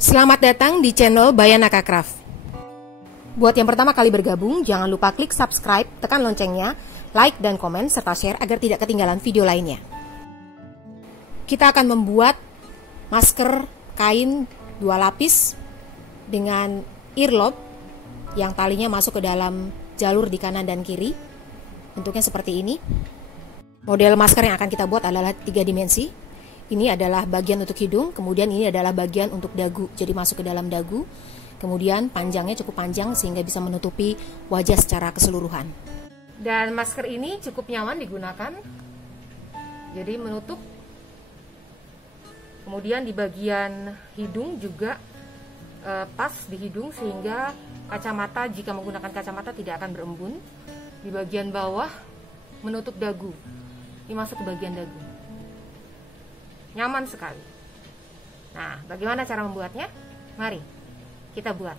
Selamat datang di channel Bayanaka Craft. Buat yang pertama kali bergabung, jangan lupa klik subscribe, tekan loncengnya, like dan komen, serta share agar tidak ketinggalan video lainnya. Kita akan membuat masker kain 2 lapis dengan earlobe yang talinya masuk ke dalam jalur di kanan dan kiri. Bentuknya seperti ini. Model masker yang akan kita buat adalah 3 dimensi. Ini adalah bagian untuk hidung, kemudian ini adalah bagian untuk dagu, jadi masuk ke dalam dagu. Kemudian panjangnya cukup panjang sehingga bisa menutupi wajah secara keseluruhan. Dan masker ini cukup nyaman digunakan, jadi menutup. Kemudian di bagian hidung juga pas di hidung sehingga kacamata, jika menggunakan kacamata tidak akan berembun. Di bagian bawah menutup dagu, ini masuk ke bagian dagu. Nyaman sekali. Nah, bagaimana cara membuatnya? Mari kita buat.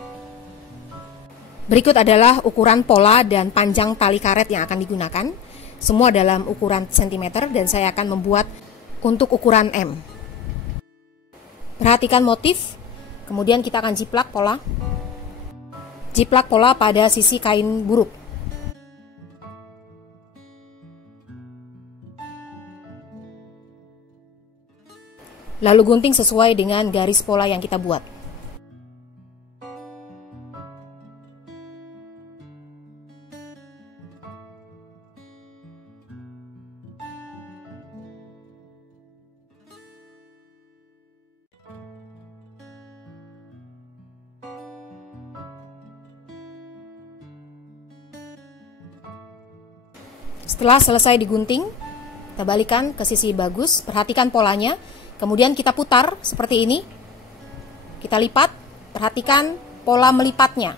Berikut adalah ukuran pola dan panjang tali karet yang akan digunakan. Semua dalam ukuran cm dan saya akan membuat untuk ukuran M. Perhatikan motif, kemudian kita akan jiplak pola. Jiplak pola pada sisi kain buruk. Lalu gunting sesuai dengan garis pola yang kita buat. Setelah selesai digunting, kita balikan ke sisi bagus, perhatikan polanya. Kemudian kita putar seperti ini. Kita lipat, perhatikan pola melipatnya.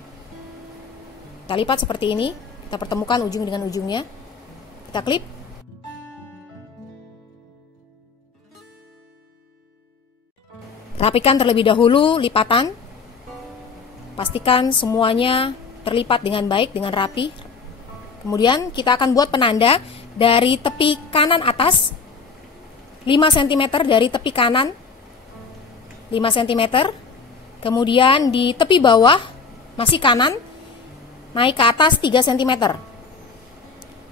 Kita lipat seperti ini, kita pertemukan ujung dengan ujungnya. Kita klip. Rapikan terlebih dahulu lipatan. Pastikan semuanya terlipat dengan baik, dengan rapi. Kemudian kita akan buat penanda dari tepi kanan atas 5 cm dari tepi kanan 5 cm. Kemudian di tepi bawah masih kanan naik ke atas 3 cm 3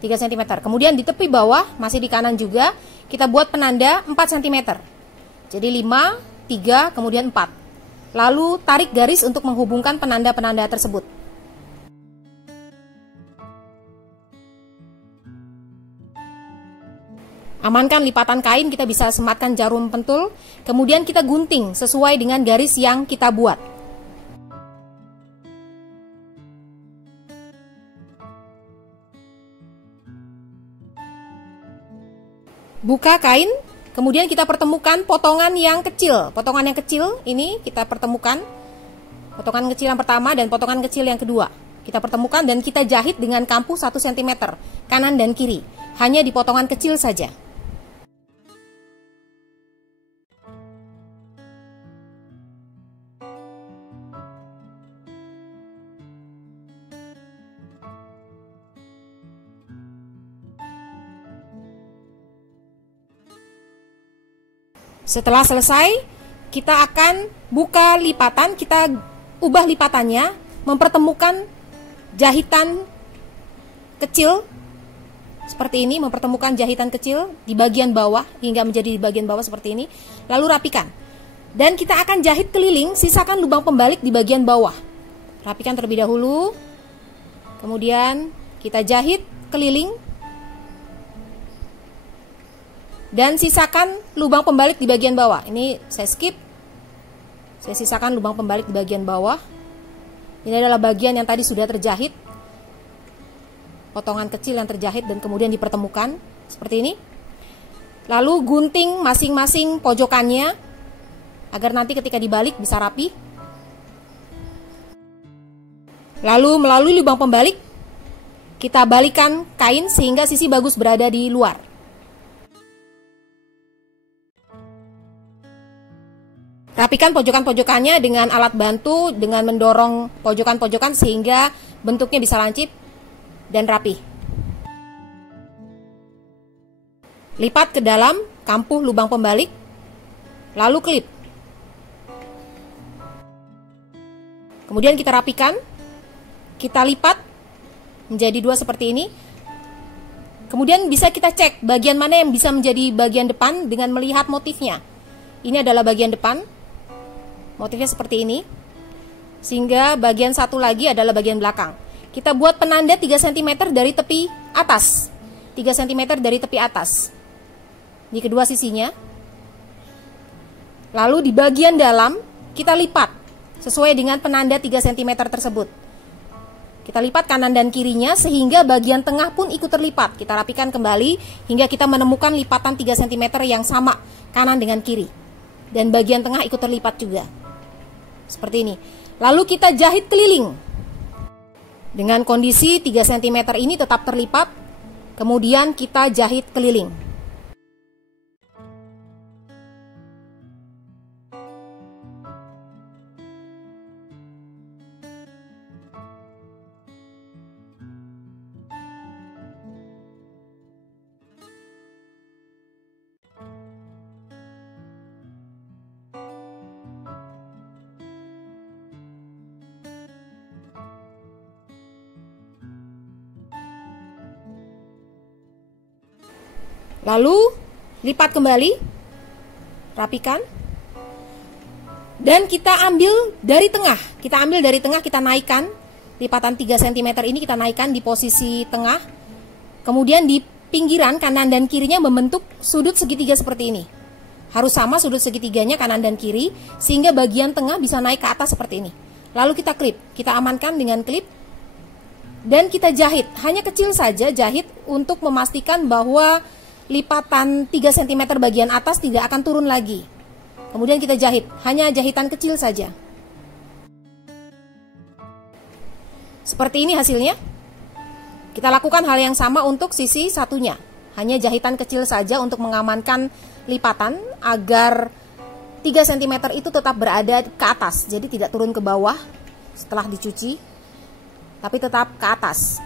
cm. Kemudian di tepi bawah masih di kanan juga kita buat penanda 4 cm. Jadi 5, 3, kemudian 4. Lalu tarik garis untuk menghubungkan penanda-penanda tersebut. Amankan lipatan kain, kita bisa sematkan jarum pentul, kemudian kita gunting sesuai dengan garis yang kita buat. Buka kain, kemudian kita pertemukan potongan yang kecil. Potongan yang kecil ini kita pertemukan, potongan kecil yang pertama dan potongan kecil yang kedua. Kita pertemukan dan kita jahit dengan kampu 1 cm, kanan dan kiri. Hanya di potongan kecil saja. Setelah selesai, kita akan buka lipatan, kita ubah lipatannya, mempertemukan jahitan kecil, seperti ini, mempertemukan jahitan kecil di bagian bawah, hingga menjadi di bagian bawah seperti ini, lalu rapikan. Dan kita akan jahit keliling, sisakan lubang pembalik di bagian bawah. Rapikan terlebih dahulu, kemudian kita jahit keliling, dan sisakan lubang pembalik di bagian bawah. Ini saya skip. Saya sisakan lubang pembalik di bagian bawah. Ini adalah bagian yang tadi sudah terjahit. Potongan kecil yang terjahit dan kemudian dipertemukan seperti ini. Lalu gunting masing-masing pojokannya agar nanti ketika dibalik bisa rapi. Lalu melalui lubang pembalik kita balikan kain sehingga sisi bagus berada di luar. Rapikan pojokan-pojokannya dengan alat bantu, dengan mendorong pojokan-pojokan sehingga bentuknya bisa lancip dan rapi. Lipat ke dalam kampuh lubang pembalik, lalu klip. Kemudian kita rapikan, kita lipat menjadi 2 seperti ini. Kemudian bisa kita cek bagian mana yang bisa menjadi bagian depan dengan melihat motifnya. Ini adalah bagian depan, motifnya seperti ini. Sehingga bagian satu lagi adalah bagian belakang. Kita buat penanda 3 cm dari tepi atas. 3 cm dari tepi atas. Di kedua sisinya. Lalu di bagian dalam kita lipat sesuai dengan penanda 3 cm tersebut. Kita lipat kanan dan kirinya sehingga bagian tengah pun ikut terlipat. Kita rapikan kembali hingga kita menemukan lipatan 3 cm yang sama kanan dengan kiri. Dan bagian tengah ikut terlipat juga. Seperti ini. Lalu kita jahit keliling. Dengan kondisi 3 cm ini tetap terlipat. Kemudian kita jahit keliling. Lalu lipat kembali, rapikan, dan kita ambil dari tengah. Kita naikkan lipatan 3 cm ini, kita naikkan di posisi tengah. Kemudian di pinggiran kanan dan kirinya membentuk sudut segitiga seperti ini. Harus sama sudut segitiganya kanan dan kiri, sehingga bagian tengah bisa naik ke atas seperti ini. Lalu kita klip, kita amankan dengan klip, dan kita jahit. Hanya kecil saja jahit untuk memastikan bahwa lipatan 3 cm bagian atas tidak akan turun lagi. Kemudian kita jahit, hanya jahitan kecil saja. Seperti ini hasilnya. Kita lakukan hal yang sama untuk sisi satunya. Hanya jahitan kecil saja untuk mengamankan lipatan agar 3 cm itu tetap berada ke atas. Jadi tidak turun ke bawah setelah dicuci, tapi tetap ke atas.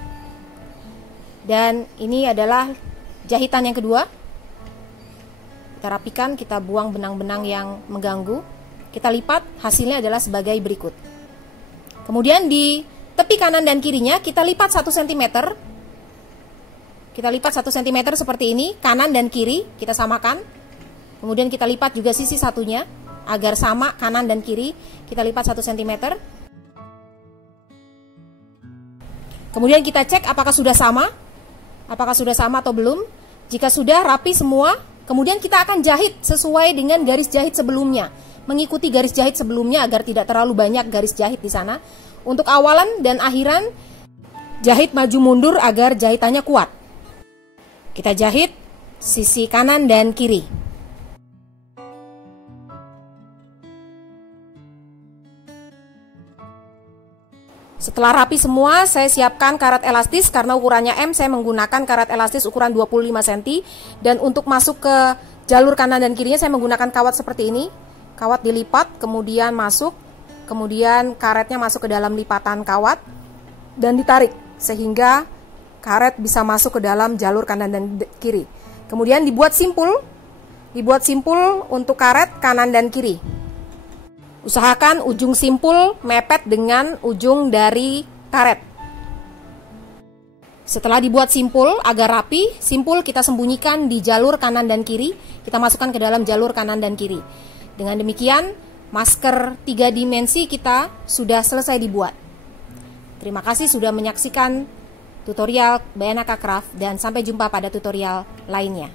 Dan ini adalah jahitan yang kedua. Kita rapikan, kita buang benang-benang yang mengganggu. Kita lipat, hasilnya adalah sebagai berikut. Kemudian di tepi kanan dan kirinya kita lipat 1 cm. Kita lipat 1 cm seperti ini, kanan dan kiri kita samakan. Kemudian kita lipat juga sisi satunya agar sama kanan dan kiri. Kita lipat 1 cm. Kemudian kita cek apakah sudah sama. Apakah sudah sama atau belum? Jika sudah rapi semua, kemudian kita akan jahit sesuai dengan garis jahit sebelumnya. Mengikuti garis jahit sebelumnya agar tidak terlalu banyak garis jahit di sana. Untuk awalan dan akhiran, jahit maju mundur agar jahitannya kuat. Kita jahit sisi kanan dan kiri. Setelah rapi semua, saya siapkan karet elastis. Karena ukurannya M, saya menggunakan karet elastis ukuran 25 cm. Dan untuk masuk ke jalur kanan dan kirinya, saya menggunakan kawat seperti ini. Kawat dilipat, kemudian masuk. Kemudian karetnya masuk ke dalam lipatan kawat. Dan ditarik, sehingga karet bisa masuk ke dalam jalur kanan dan kiri. Kemudian dibuat simpul. Dibuat simpul untuk karet kanan dan kiri. Usahakan ujung simpul mepet dengan ujung dari karet. Setelah dibuat simpul agar rapi, simpul kita sembunyikan di jalur kanan dan kiri. Kita masukkan ke dalam jalur kanan dan kiri. Dengan demikian, masker 3 dimensi kita sudah selesai dibuat. Terima kasih sudah menyaksikan tutorial Bayanaka Craft dan sampai jumpa pada tutorial lainnya.